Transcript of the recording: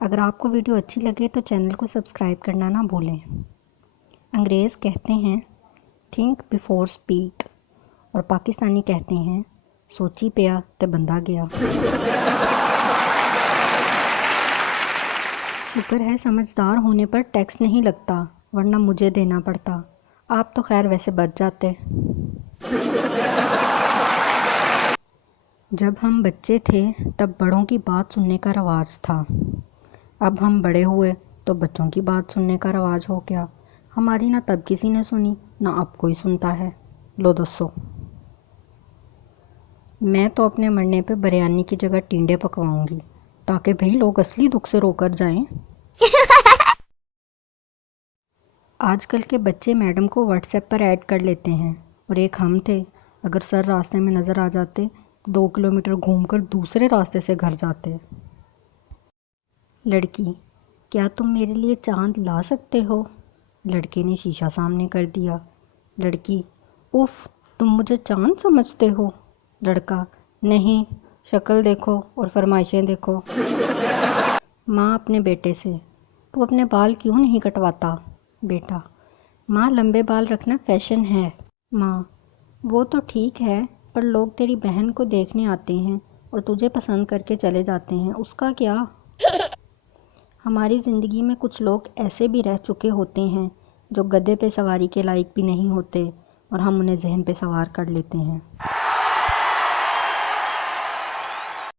اگر آپ کو ویڈیو اچھی لگے تو چینل کو سبسکرائب کرنا نہ بھولیں۔ انگریز کہتے ہیں تھنک بیفور سپیک اور پاکستانی کہتے ہیں سوچی پیا تے بندہ گیا۔ شکر ہے سمجھدار ہونے پر ٹیکس نہیں لگتا ورنہ مجھے دینا پڑتا۔ آپ تو خیر ویسے بچ جاتے۔ جب ہم بچے تھے تب بڑوں کی بات سننے کا رواج تھا۔ اب ہم بڑے ہوئے تو بچوں کی بات سننے کا رواج ہو گیا۔ ہماری نہ تب کسی نے سنی نہ اب کوئی سنتا ہے۔ لو دسو۔ میں تو اپنے مرنے پہ بریانی کی جگہ ٹینڈے پکواؤں گی تاکہ بھئی لوگ اصلی دکھ سے رو کر جائیں۔ آج کل کے بچے میڈم کو واٹس ایپ پر ایڈ کر لیتے ہیں اور ایک ہم تھے اگر سر راستے میں نظر آ جاتے 2 کلومیٹر گھوم کر دوسرے راستے سے گھر جاتے۔ لڑکی: کیا تم میرے لیے چاند لا سکتے ہو؟ لڑکے نے شیشہ سامنے کر دیا۔ لڑکی: اف، تم مجھے چاند سمجھتے ہو؟ لڑکا: نہیں، شکل دیکھو اور فرمائشیں دیکھو۔ ماں اپنے بیٹے سے: تو اپنے بال کیوں نہیں کٹواتا؟ بیٹا: ماں لمبے بال رکھنا فیشن ہے۔ ماں: وہ تو ٹھیک ہے پر لوگ تیری بہن کو دیکھنے آتے ہیں اور تجھے پسند کر کے چلے جاتے ہیں، اس کا کیا؟ ہماری زندگی میں کچھ لوگ ایسے بھی رہ چکے ہوتے ہیں جو گدھے پہ سواری کے لائق بھی نہیں ہوتے اور ہم انہیں ذہن پہ سوار کر لیتے ہیں۔